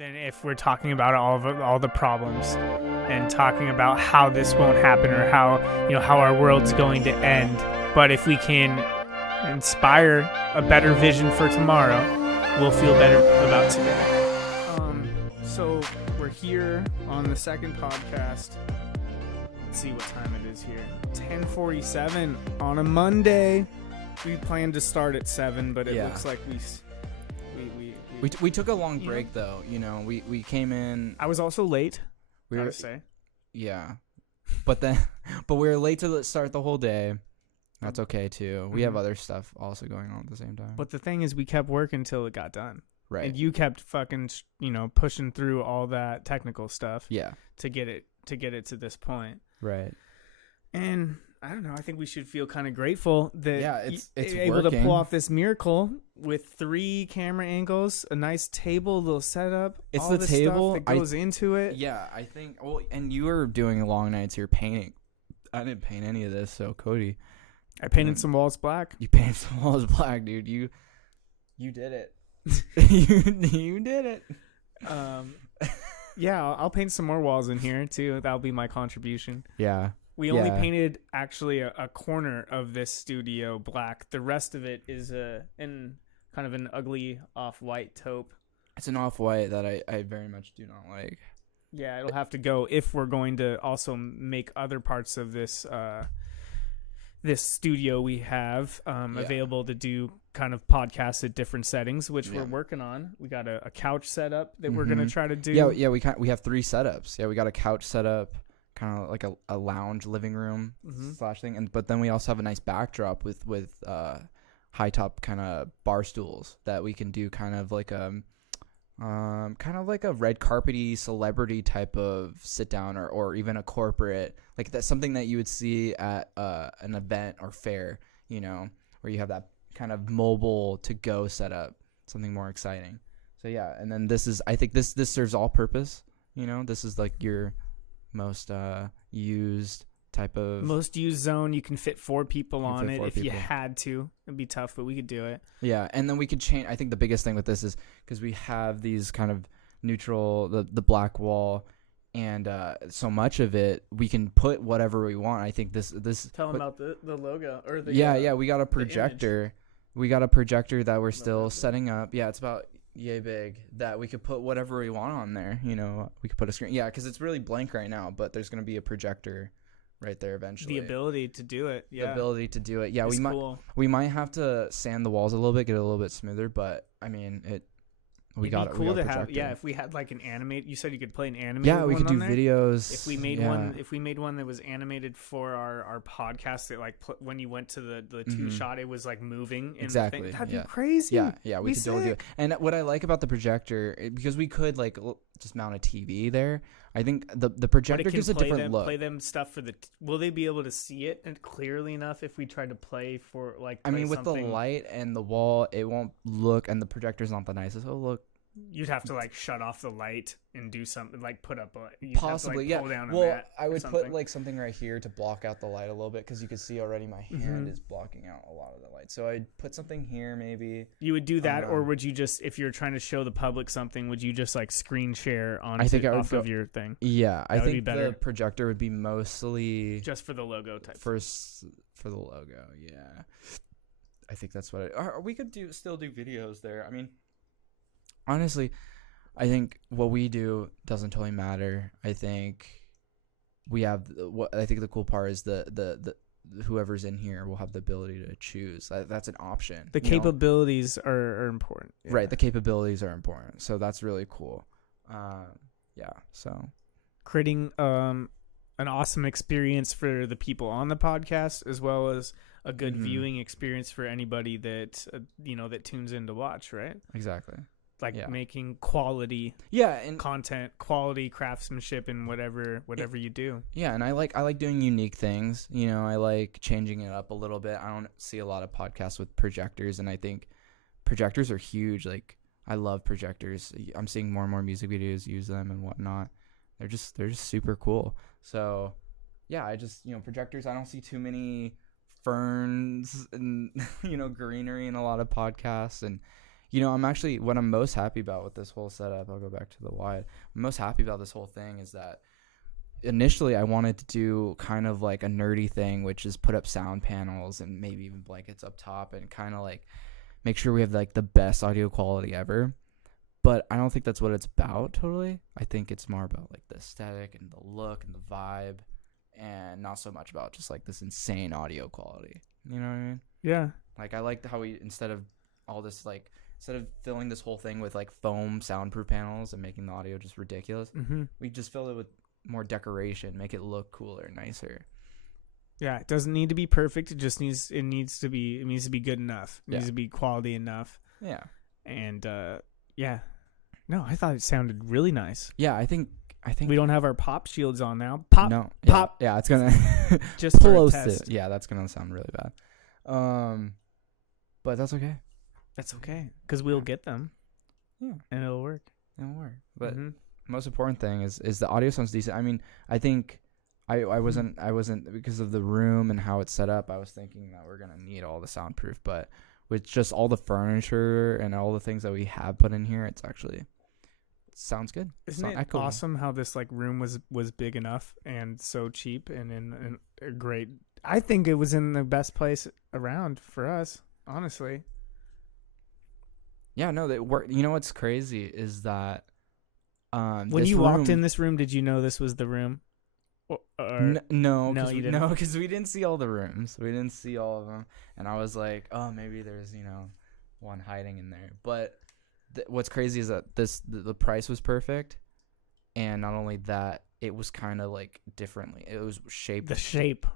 than if we're talking about all the problems and talking about how this won't happen or how our world's going to end. But if we can inspire a better vision for tomorrow, we'll feel better about today. So we're here on the second podcast. Let's see what time it is here. 10:47 on a Monday. We planned to start at 7, but it looks like we took a long break though. We came in. I was also late. Gotta say. Yeah, but we were late to start the whole day. That's okay too. We have other stuff also going on at the same time. But the thing is, we kept working until it got done. Right. And you kept fucking, pushing through all that technical stuff. Yeah. To get it to this point. Right. And I don't know. I think we should feel kind of grateful that it's able working. to pull off this miracle with 3 camera angles, a nice table, little setup. It's all the this table stuff that goes into it. Yeah, I think. Well, and you were doing long nights here painting. I didn't paint any of this, so Cody. I painted some walls black. You painted some walls black, dude. You did it. you did it. Yeah, I'll paint some more walls in here too. That'll be my contribution. Yeah. We only painted actually a corner of this studio black. The rest of it is in kind of an ugly off-white taupe. It's an off-white that I very much do not like. Yeah, it'll have to go if we're going to also make other parts of this this studio we have available to do kind of podcasts at different settings, which we're working on. We got a couch set up that we're going to try to do. Yeah, we have 3 setups. Yeah, we got a couch set up, kind of like a lounge living room slash thing, but then we also have a nice backdrop with high top kind of bar stools that we can do kind of like a red carpety celebrity type of sit down or even a corporate, like that's something that you would see at an event or fair, where you have that kind of mobile to go setup, something more exciting. So yeah, and then I think this serves all purpose. This is like your most used type of most used zone. You can fit 4 people on it if you had to. It'd be tough, but we could do it. Yeah, and then we could change. I think the biggest thing with this is because we have these kind of neutral, the black wall, and so much of it we can put whatever we want. I think this. Tell them about the logo or the yeah. We got a projector. We got a projector that we're still setting up. Yeah, it's about yay big that we could put whatever we want on there. We could put a screen. Yeah, because it's really blank right now, but there's gonna be a projector right there eventually. The ability to do it. Yeah. The ability to do it. Yeah, it's we might have to sand the walls a little bit, get it a little bit smoother, but I mean It'd be cool to have. Yeah, if we had like an animate. You said you could play an animated. Yeah, we one could do there. videos. If we made one, if we made one that was animated for our podcast, that like when you went to the 2-shot, it was like moving. In exactly. The thing. That'd be crazy. Yeah, we could totally do it. And what I like about the projector, because we could like just mount a TV there. I think the projector gives a different look. Play them stuff for will they be able to see it clearly enough if we tried to play for like? I mean, with the light and the wall, it won't look, and the projector's not the nicest. It'll look. You'd have to like shut off the light and do something like put up possibly pull down well, I would put like something right here to block out the light a little bit because you can see already my hand is blocking out a lot of the light. So I'd put something here maybe. You would do that, or would you just, if you're trying to show the public something, would you just like screen share on off of your thing? Yeah, I think the projector would be mostly just for the logo type. For the logo, yeah. I think that's what we could still do videos there. I mean. Honestly, I think what we do doesn't totally matter. I think we have I think the cool part is the whoever's in here will have the ability to choose. That's an option. The capabilities are important. Yeah. Right, the capabilities are important. So that's really cool. So creating an awesome experience for the people on the podcast as well as a good viewing experience for anybody that that tunes in to watch, right? Exactly. Like making quality and content, quality craftsmanship in whatever you do. Yeah, and I like doing unique things. I like changing it up a little bit. I don't see a lot of podcasts with projectors, and I think projectors are huge. Like I love projectors. I'm seeing more and more music videos use them and whatnot. They're just super cool. So yeah, I just projectors. I don't see too many ferns and greenery in a lot of podcasts, and You know, I'm actually, what I'm most happy about with this whole setup, I'll go back to the wide. I'm most happy about this whole thing is that initially I wanted to do kind of like a nerdy thing, which is put up sound panels and maybe even blankets up top and kind of like make sure we have like the best audio quality ever. But I don't think that's what it's about totally. I think it's more about like the aesthetic and the look and the vibe, and not so much about just like this insane audio quality. You know what I mean? Yeah. Like I liked how we, instead of filling this whole thing with like foam soundproof panels and making the audio just ridiculous, we just filled it with more decoration, make it look cooler, nicer. Yeah, it doesn't need to be perfect. It just needs to be good enough. It needs to be quality enough. Yeah. And yeah. No, I thought it sounded really nice. Yeah, I think we don't have our pop shields on now. Pop. No. Pop. Yeah, it's gonna just close for a test. it. Yeah, that's gonna sound really bad. But that's okay. That's okay, because we'll get them. Yeah, and it'll work. But most important thing is the audio sounds decent. I mean, I think I wasn't because of the room and how it's set up. I was thinking that we're gonna need all the soundproof, but with just all the furniture and all the things that we have put in here, it sounds good. Isn't it awesome how this like room was big enough and so cheap and in a great? I think it was in the best place around for us, honestly. Yeah, no, they work. You know what's crazy is that when you walked in this room, did you know this was the room? No, you didn't. No, because we didn't see all the rooms. We didn't see all of them, and I was like, oh, maybe there's one hiding in there. But what's crazy is that the price was perfect, and not only that, it was kind of like differently. It was shaped. The shape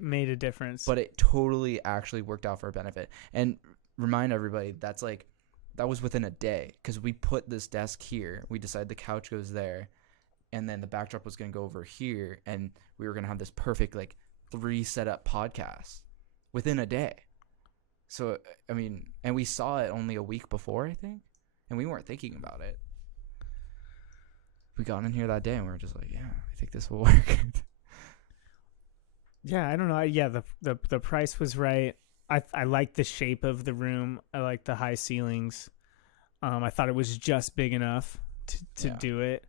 made a difference, but it totally actually worked out for our benefit. And remind everybody that was within a day, because we put this desk here. We decided the couch goes there, and then the backdrop was going to go over here, and we were going to have this perfect like 3 setup podcast within a day. So I mean, and we saw it only a week before, I think, and we weren't thinking about it. We got in here that day, and we were just like, yeah, I think this will work. Yeah, I don't know. Yeah, the price was right. I liked the shape of the room. I liked the high ceilings. I thought it was just big enough to do it.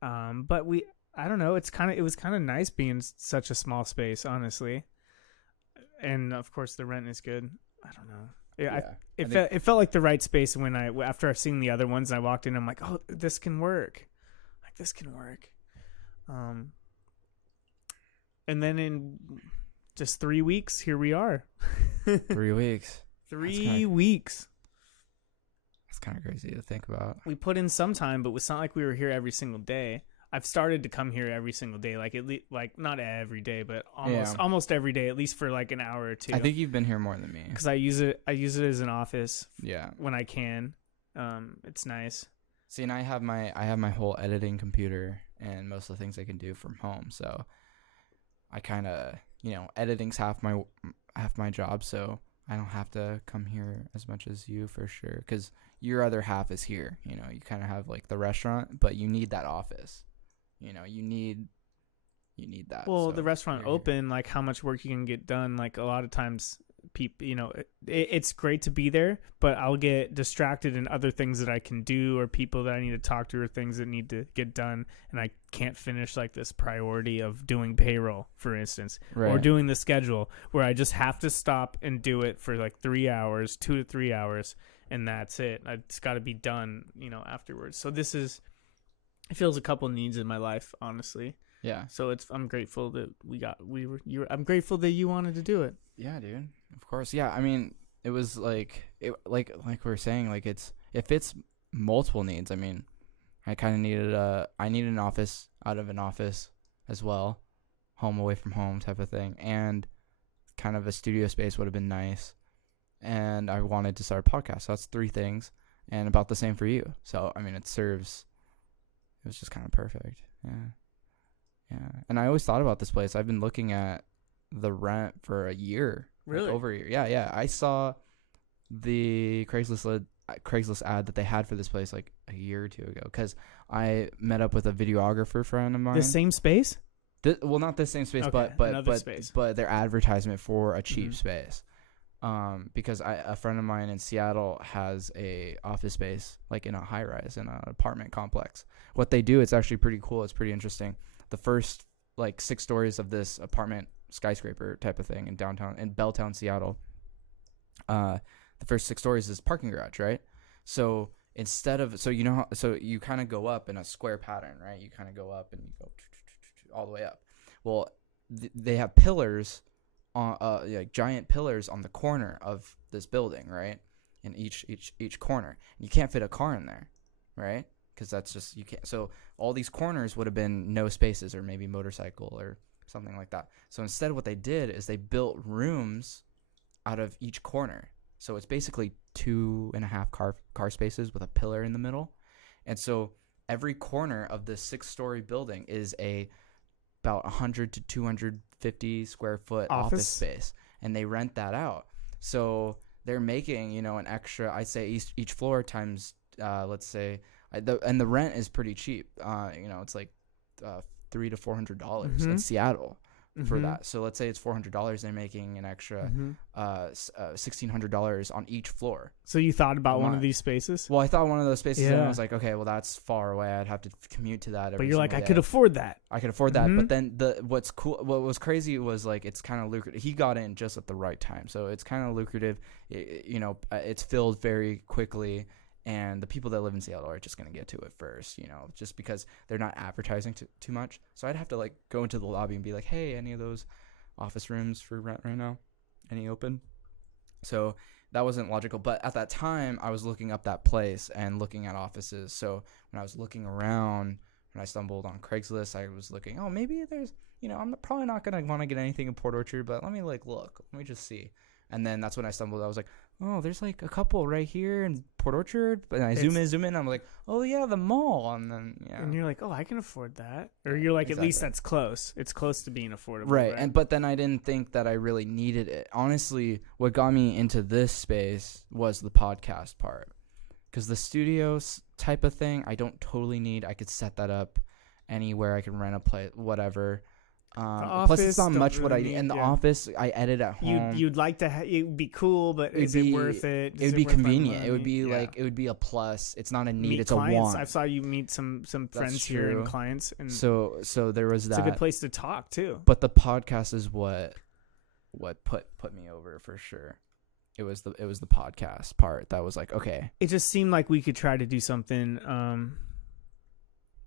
But I don't know. It was kind of nice being such a small space, honestly. And of course the rent is good. I don't know. It felt like the right space when after I've seen the other ones, I walked in, I'm like, oh, this can work. Like this can work. And then in just 3 weeks, here we are. 3 weeks. 3 weeks. That's kind of crazy to think about. We put in some time, but it's not like we were here every single day. I've started to come here every single day, like at least, like not every day, but almost every day, at least for like an hour or two. I think you've been here more than me, because I use it as an office. Yeah. When I can, it's nice. See, and I have my whole editing computer and most of the things I can do from home. So I kind of, editing's half my job, so I don't have to come here as much as you, for sure, because your other half is here. You kind of have like the restaurant, but you need that office. You need that. Well, the restaurant open, like how much work you can get done. Like a lot of times, people, it's great to be there, but I'll get distracted in other things that I can do, or people that I need to talk to, or things that need to get done, and I can't finish like this priority of doing payroll, for instance, or doing the schedule, where I just have to stop and do it for like 3 hours, 2 to 3 hours, and that's it. It's got to be done, afterwards. So it fills a couple needs in my life, honestly. Yeah. So I'm grateful that I'm grateful that you wanted to do it. Yeah, dude. Of course. Yeah. I mean, it was like we were saying, like it fits multiple needs. I mean, I kind of needed an office out of an office as well, home away from home type of thing, and kind of a studio space would have been nice. And I wanted to start a podcast. So that's 3 things, and about the same for you. So I mean, it was just kind of perfect. Yeah. Yeah. And I always thought about this place. I've been looking at the rent for a year. Really? Like over a year. Yeah. I saw the Craigslist ad that they had for this place like a year or 2 ago, because I met up with a videographer friend of mine. The same space? Well, not the same space, okay, but space. But their advertisement for a cheap space. because a friend of mine in Seattle has a office space, like in a high rise in an apartment complex. What they do, it's actually pretty cool. It's pretty interesting. The first like 6 stories of this apartment skyscraper type of thing in Belltown, Seattle. The first 6 stories is parking garage, right? So you kind of go up in a square pattern, right? You kind of go up and you go all the way up. Well, they have pillars on like giant pillars on the corner of this building, right? In each corner. You can't fit a car in there, right? Because that's just, you can't. So all these corners would have been no spaces, or maybe motorcycle or something like that. So instead, what they did is they built rooms out of each corner. So it's basically 2.5 car spaces with a pillar in the middle. And so every corner of this 6-story building is about 100 to 250 square foot office space, and they rent that out. So they're making, an extra, I'd say each floor times, let's say, and the rent is pretty cheap. It's like $300 to $400 in Seattle for that. So let's say it's $400. They're making an extra $1,600 on each floor. So you thought about one of these spaces? Well, I thought one of those spaces, and I was like, okay, well, that's far away. I'd have to commute to that. But you're like, I could afford that. I could afford that. But then what was crazy was like, it's kind of lucrative. He got in just at the right time, so it's kind of lucrative. It's filled very quickly. And the people that live in Seattle are just going to get to it first, just because they're not advertising too much. So I'd have to like go into the lobby and be like, hey, any of those office rooms for rent right now? Any open? So that wasn't logical. But at that time, I was looking up that place and looking at offices. So when I was looking around, when I stumbled on Craigslist, I was looking, maybe there's, I'm probably not going to want to get anything in Port Orchard, but let me look. Let me just see. And then that's when I stumbled. I was like, oh, there's like a couple right here in Port Orchard. But I zoom in. I'm like, oh, yeah, the mall. And then, yeah. And you're like, oh, I can afford that. Or you're like, exactly. At least that's close. It's close to being affordable. Right. But then I didn't think that I really needed it. Honestly, what got me into this space was the podcast part. Because the studios type of thing, I don't totally need. I could set that up anywhere. I can rent a place, whatever. Plus, it's not much what I need. In the office, I edit at home. You'd like to. It'd be cool, but is it worth it? It would be convenient. It would be like, it would be a plus. It's not a need. It's clients. a want. I saw you meet some friends here and clients, and so there was that. It's a good place to talk too. But the podcast is what put me over for sure. It was the podcast part that was like, okay. It just seemed like we could try to do something.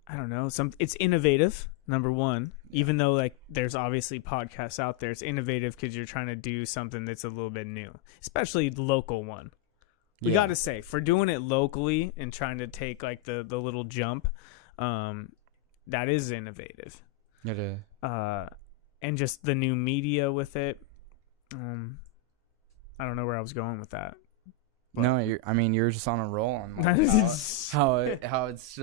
I don't know. It's innovative. Number one, even though like there's obviously podcasts out there, it's innovative because you're trying to do something that's a little bit new, especially the local one. We got to say, for doing it locally and trying to take like the little jump, that is innovative. It is. And just the new media with it. I don't know where I was going with that. But. No, you're just on a roll on like how it's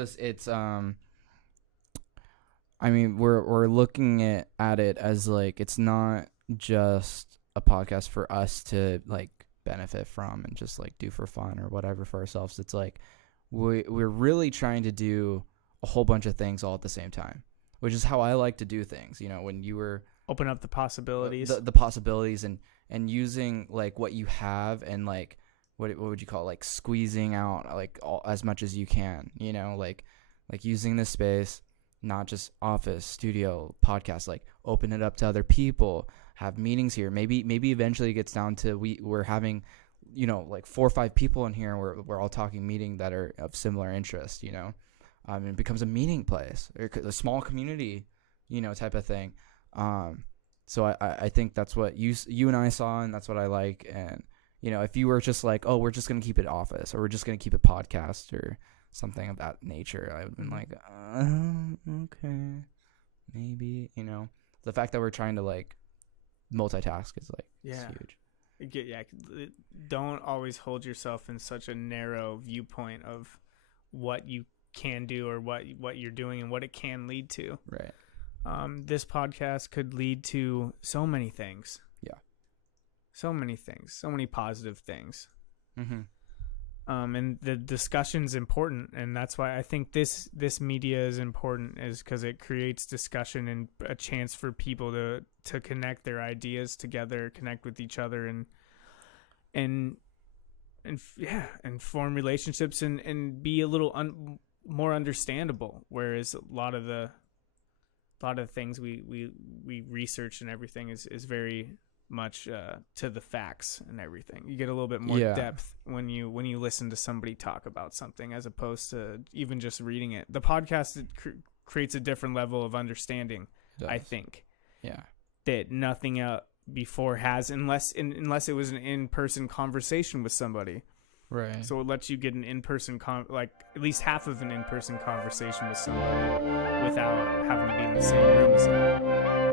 we're looking at it as like, it's not just a podcast for us to like benefit from and just like do for fun or whatever for ourselves. It's like we're really trying to do a whole bunch of things all at the same time, which is how I like to do things. When you were open up the possibilities, the possibilities and using like what you have and like what would you call it? Like squeezing out like as much as you can, like using this space. Not just office, studio, podcast, like open it up to other people, have meetings here. Maybe eventually it gets down to we're having, like 4 or 5 people in here and we're all talking meeting that are of similar interest, it becomes a meeting place or a small community, type of thing. So I think that's what you and I saw, and that's what I like. And, if you were just like, oh, we're just going to keep it office or we're just going to keep it podcast or something of that nature, I would have been like, okay, maybe, the fact that we're trying to like multitask is like huge. Don't always hold yourself in such a narrow viewpoint of what you can do or what you're doing and what it can lead to. Right. This podcast could lead to so many things. Yeah. So many things, so many positive things. Mm-hmm. And the discussion's important, and that's why I think this media is important, is because it creates discussion and a chance for people to connect their ideas together, connect with each other, and and form relationships and be a little more understandable. Whereas a lot of the things we research and everything is very much to the facts and everything. You get a little bit more depth when you listen to somebody talk about something as opposed to even just reading it. The podcast creates a different level of understanding, I think. Yeah. That nothing before has, unless it was an in-person conversation with somebody. Right. So it lets you get an in-person like at least half of an in-person conversation with somebody without having to be in the same room as them.